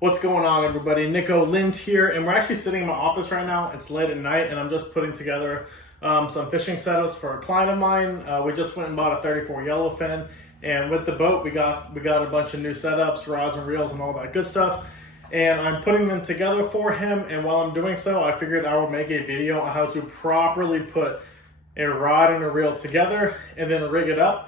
What's going on, everybody? Nico Lind here, and we're actually sitting in my office right now. It's late at night, and I'm just putting together some fishing setups for a client of mine. We just went and bought a 34 yellowfin, and with the boat, we got a bunch of new setups, rods and reels, and all that good stuff. And I'm putting them together for him, and while I'm doing so, I figured I would make a video on how to properly put a rod and a reel together, and then rig it up,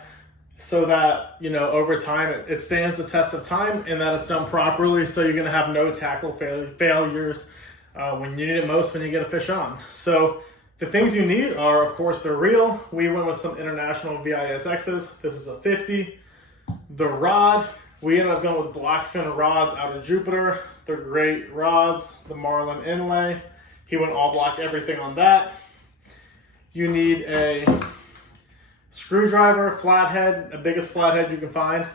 so that, you know, over time it stands the test of time and that it's done properly, so you're gonna have no tackle failures when you need it most, when you get a fish on. So the things you need are, of course, the reel. We went with some international VISXs. This is a 50. The rod, we ended up going with blackfin rods out of Jupiter. They're great rods. The Marlin inlay, he went all black, everything on that. You need a screwdriver, flathead, the biggest flathead you can find.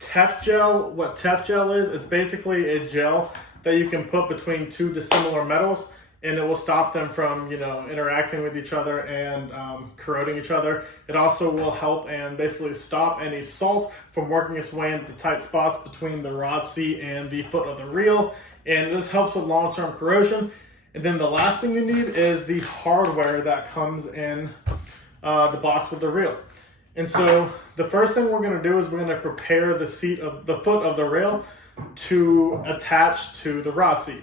Tef gel, what Tef gel is, it's basically a gel that you can put between two dissimilar metals, and it will stop them from, you know, interacting with each other and corroding each other. It also will help and basically stop any salt from working its way into the tight spots between the rod seat and the foot of the reel, and this helps with long-term corrosion. And then the last thing you need is the hardware that comes in the box with the reel. And so the first thing we're going to do is we're going to prepare the seat of the foot of the reel to attach to the rod seat.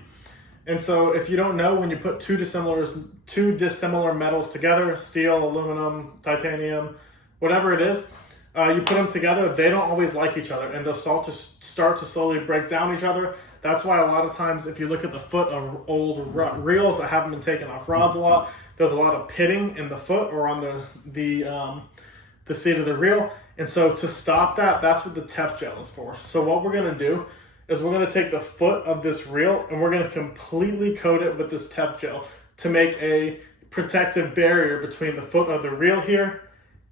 And so if you don't know, when you put two dissimilar metals together, steel, aluminum, titanium, whatever it is, you put them together, they don't always like each other, and they'll start to slowly break down each other. That's why a lot of times, if you look at the foot of old reels that haven't been taken off rods a lot, there's a lot of pitting in the foot or on the seat of the reel. And so to stop that, that's what the Tef gel is for. So what we're gonna do is we're gonna take the foot of this reel and we're gonna completely coat it with this Tef gel to make a protective barrier between the foot of the reel here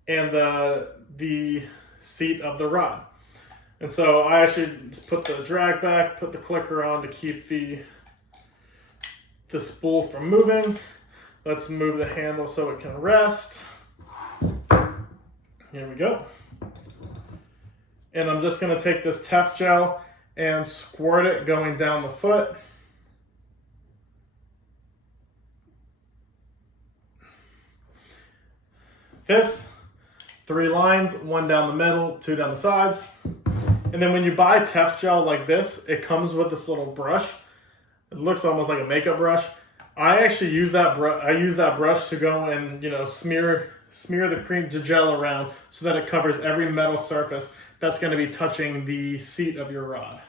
and the seat of the rod. And so I actually just put the drag back, put the clicker on to keep the spool from moving. Let's move the handle so it can rest. Here we go. And I'm just gonna take this Tef gel and squirt it going down the foot. This, 3 lines, 1 down the middle, 2 down the sides. And then when you buy Tef gel like this, it comes with this little brush. It looks almost like a makeup brush. I actually use that brush to go and, you know, smear the cream to gel around so that it covers every metal surface that's going to be touching the seat of your rod.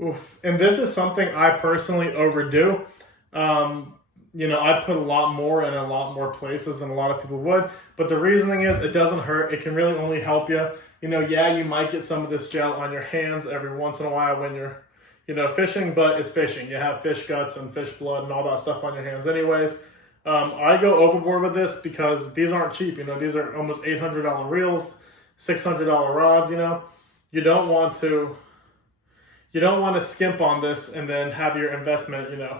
Oof. And this is something I personally overdo. You know, I put a lot more in a lot more places than a lot of people would, but the reasoning is it doesn't hurt. It can really only help you. You know, yeah, you might get some of this gel on your hands every once in a while when you're, you know, fishing, but it's fishing. You have fish guts and fish blood and all that stuff on your hands anyways. I go overboard with this because these aren't cheap. You know, these are almost $800 reels, $600 rods, you know. You don't want to skimp on this and then have your investment, you know,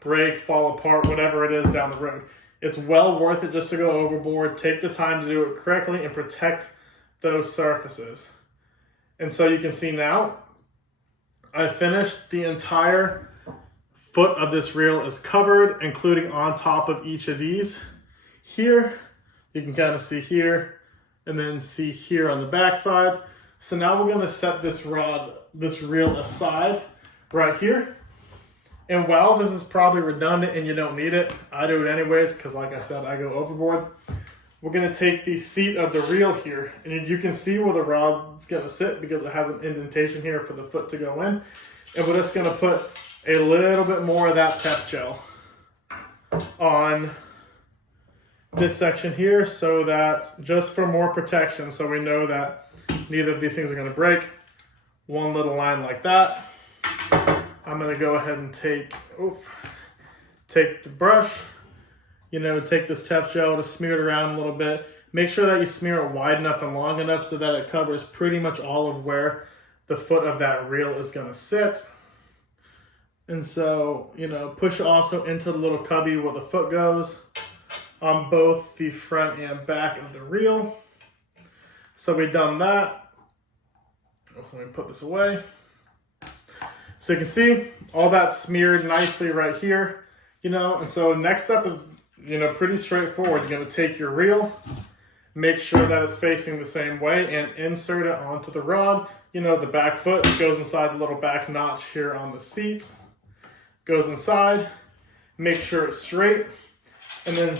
break, fall apart, whatever it is down the road. It's well worth it just to go overboard, take the time to do it correctly, and protect those surfaces. And so you can see now, I finished the entire foot of this reel is covered, including on top of each of these. Here, you can kind of see here, and then see here on the back side. So now we're gonna set this reel aside right here. And while this is probably redundant and you don't need it, I do it anyways because, like I said, I go overboard. We're going to take the seat of the reel here, and you can see where the rod's going to sit because it has an indentation here for the foot to go in. And we're just going to put a little bit more of that Tef gel on this section here, so that just for more protection, so we know that neither of these things are going to break. One little line like that. I'm going to go ahead and take the brush, you know, take this Tef gel to smear it around a little bit. Make sure that you smear it wide enough and long enough so that it covers pretty much all of where the foot of that reel is going to sit. And so, you know, push also into the little cubby where the foot goes. on both the front and back of the reel. So we've done that. Let me put this away. So you can see all that smeared nicely right here, and so next step is, pretty straightforward. You're going to take your reel, make sure that it's facing the same way, and insert it onto the rod. The back foot goes inside the little back notch here on the seat, goes inside, make sure it's straight, and then,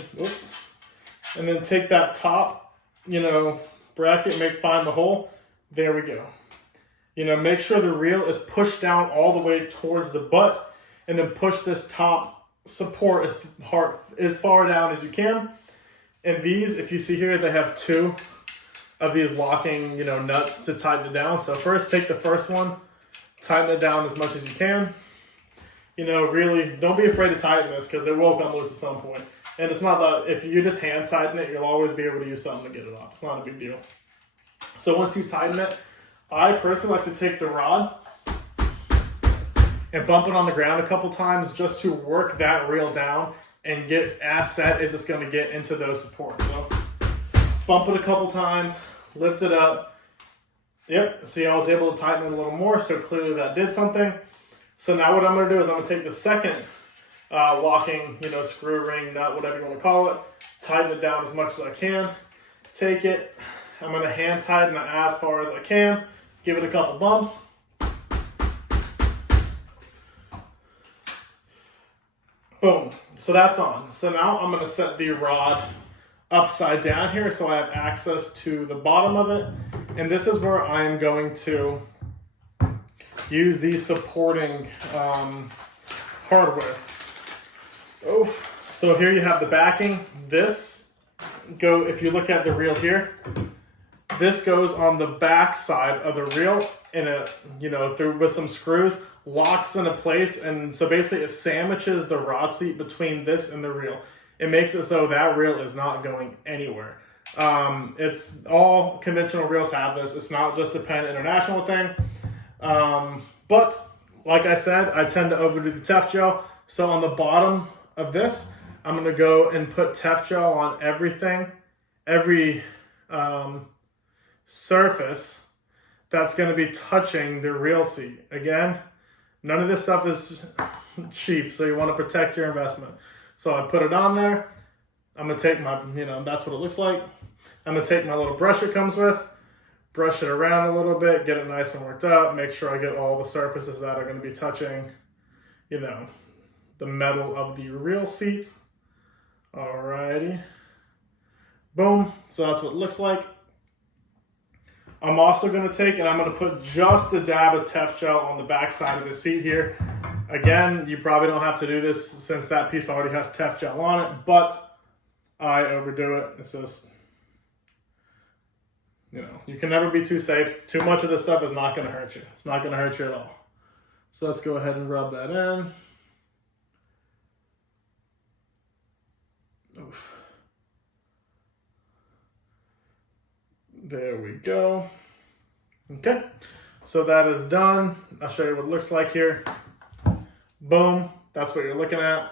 and then take that top, bracket, find the hole. There we go. Make sure the reel is pushed down all the way towards the butt, and then push this top support as far down as you can. And these, if you see here, they have two of these locking, nuts to tighten it down. So first, take the first one, tighten it down as much as you can. Really, don't be afraid to tighten this because it will come loose at some point. And it's not that if you just hand tighten it, you'll always be able to use something to get it off. It's not a big deal. So once you tighten it, I personally like to take the rod and bump it on the ground a couple times just to work that reel down and get as set as it's going to get into those supports. So bump it a couple times, lift it up. Yep, see, I was able to tighten it a little more, so clearly that did something. So now what I'm going to do is I'm going to take the second locking, screw, ring, nut, whatever you want to call it, tighten it down as much as I can. Take it, I'm going to hand tighten it as far as I can, give it a couple bumps. Boom. So that's on. So now I'm going to set the rod upside down here so I have access to the bottom of it. And this is where I'm going to use these supporting hardware. So here you have the backing. If you look at the reel here, this goes on the back side of the reel and it, with some screws, locks into place. And so basically it sandwiches the rod seat between this and the reel. It makes it so that reel is not going anywhere. It's all conventional reels have this. It's not just a Penn International thing. But like I said, I tend to overdo the Tef gel. So on the bottom of this, I'm going to go and put Tef gel on every surface that's going to be touching the reel seat. Again, none of this stuff is cheap, so you want to protect your investment. So I put it on there. I'm going to take my, that's what it looks like. I'm going to take my little brush it comes with, brush it around a little bit, get it nice and worked up, make sure I get all the surfaces that are going to be touching, the metal of the reel seat. Alrighty. Boom. So that's what it looks like. I'm also going to take and I'm going to put just a dab of Tef gel on the back side of the seat here. Again, you probably don't have to do this since that piece already has Tef gel on it, but I overdo it. It's just, you can never be too safe. Too much of this stuff is not going to hurt you. It's not going to hurt you at all. So let's go ahead and rub that in. Oof. There we go. Okay, so that is done. I'll show you what it looks like here. Boom, that's what you're looking at.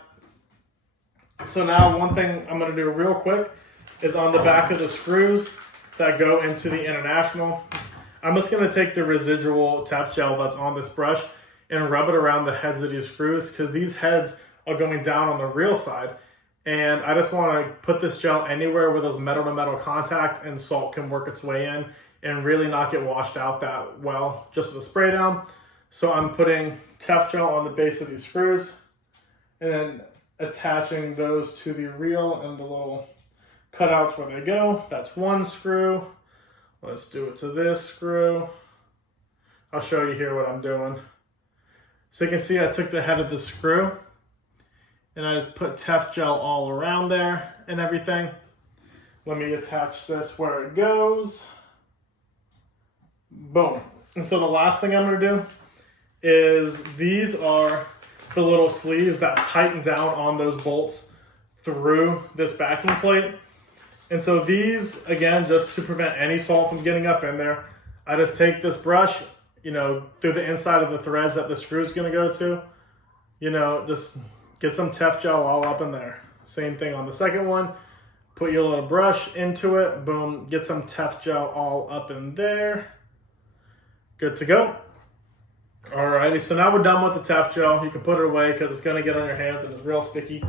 So now one thing I'm going to do real quick is on the back of the screws that go into the International. I'm just going to take the residual Tef gel that's on this brush and rub it around the heads of these screws because these heads are going down on the reel side. And I just want to put this gel anywhere where those metal to metal contact and salt can work its way in and really not get washed out that well just with a spray down. So I'm putting Tef gel on the base of these screws and then attaching those to the reel and the little cutouts where they go. That's one screw. Let's do it to this screw. I'll show you here what I'm doing. So you can see I took the head of the screw and I just put Tef gel all around there and everything. Let me attach this where it goes. Boom. And so the last thing I'm going to do is these are the little sleeves that tighten down on those bolts through this backing plate. And so these, again, just to prevent any salt from getting up in there, I just take this brush, through the inside of the threads that the screw is going to go to, just get some Tef gel all up in there. Same thing on the second one. Put your little brush into it. Boom. Get some Tef gel all up in there. Good to go. Alrighty, so now we're done with the Tef gel. You can put it away because it's going to get on your hands and it's real sticky.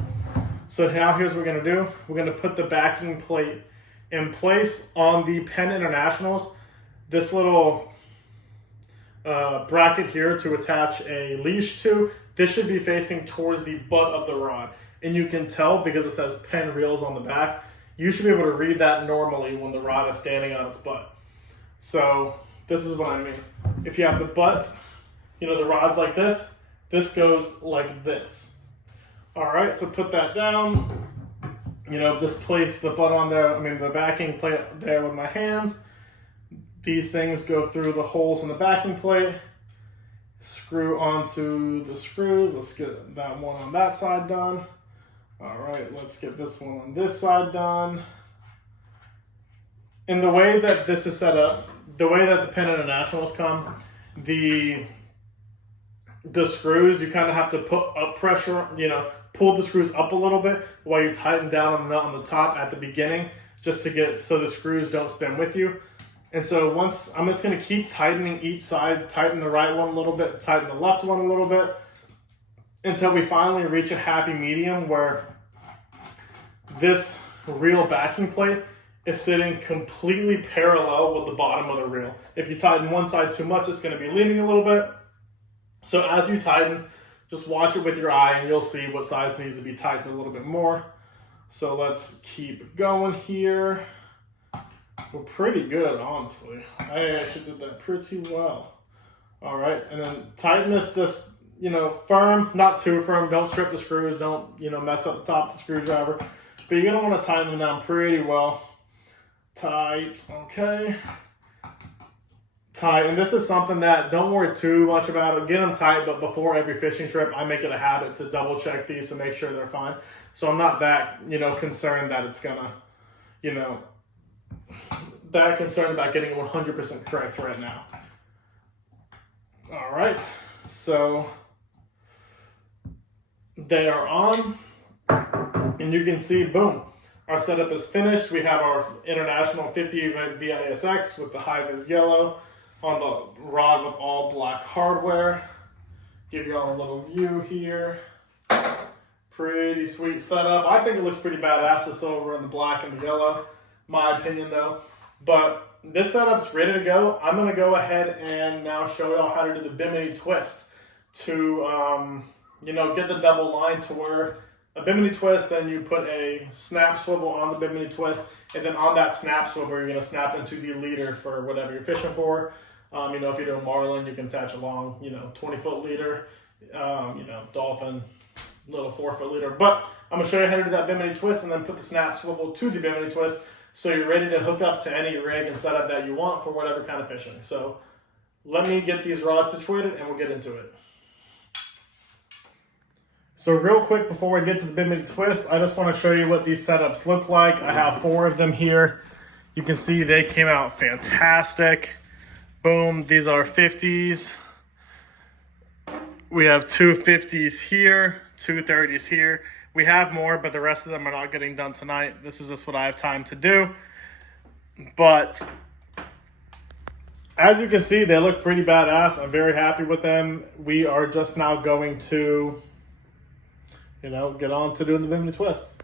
So now here's what we're going to do. We're going to put the backing plate in place on the Penn Internationals. This little bracket here to attach a leash to, this should be facing towards the butt of the rod. And you can tell because it says Penn Reels on the back. You should be able to read that normally when the rod is standing on its butt. So this is what I mean. If you have the butt, you know, the rod's like this, this goes like this. All right, so put that down. You know, just place the butt on there, the backing plate there with my hands. These things go through the holes in the backing plate. Screw onto the screws. Let's get that one on that side done. All right, let's get this one on this side done. And the way that this is set up, the way that the Penn Internationals come, the screws, you kind of have to put up pressure, you know, pull the screws up a little bit while you tighten down on the nut on the top at the beginning, just to get so the screws don't spin with you. And so once, I'm just going to keep tightening each side, tighten the right one a little bit, tighten the left one a little bit, until we finally reach a happy medium where this reel backing plate is sitting completely parallel with the bottom of the reel. If you tighten one side too much, it's going to be leaning a little bit. So as you tighten, just watch it with your eye and you'll see what size needs to be tightened a little bit more. So let's keep going here. We're pretty good, honestly. I actually did that pretty well. All right, and then tighten this, you know, firm, not too firm. Don't strip the screws. Don't, you know, mess up the top of the screwdriver. But you're gonna want to tighten them down pretty well. Tight, okay. Tight, and this is something that don't worry too much about it. Get them tight, but before every fishing trip, I make it a habit to double check these to make sure they're fine. So I'm not that, you know, concerned that it's gonna, you know, that concerned about getting it 100% correct right now. All right, so they are on, and you can see, boom, our setup is finished. We have our International 50 VISX with the high-vis yellow on the rod with all black hardware. Give you all a little view here. Pretty sweet setup. I think it looks pretty badass, the silver and the black and the yellow. My opinion though. But this setup's ready to go. I'm gonna go ahead and now show y'all how to do the bimini twist to, you know, get the double line to where a bimini twist, then you put a snap swivel on the bimini twist, and then on that snap swivel, you're gonna snap into the leader for whatever you're fishing for. You know, if you're doing marlin, you can attach a long, you know, 20-foot leader, you know, dolphin, little 4-foot leader. But I'm gonna show you how to do that bimini twist and then put the snap swivel to the bimini twist so you're ready to hook up to any rig and setup that you want for whatever kind of fishing. So let me get these rods situated and we'll get into it. So real quick before we get to the bimini twist, I just want to show you what these setups look like. I have 4 of them here. You can see they came out fantastic. Boom, these are 50s. We have 2 50s here, 2 30s here. We have more, but the rest of them are not getting done tonight. This is just what I have time to do. But as you can see, they look pretty badass. I'm very happy with them. We are just now going to, you know, get on to doing the bimini twists.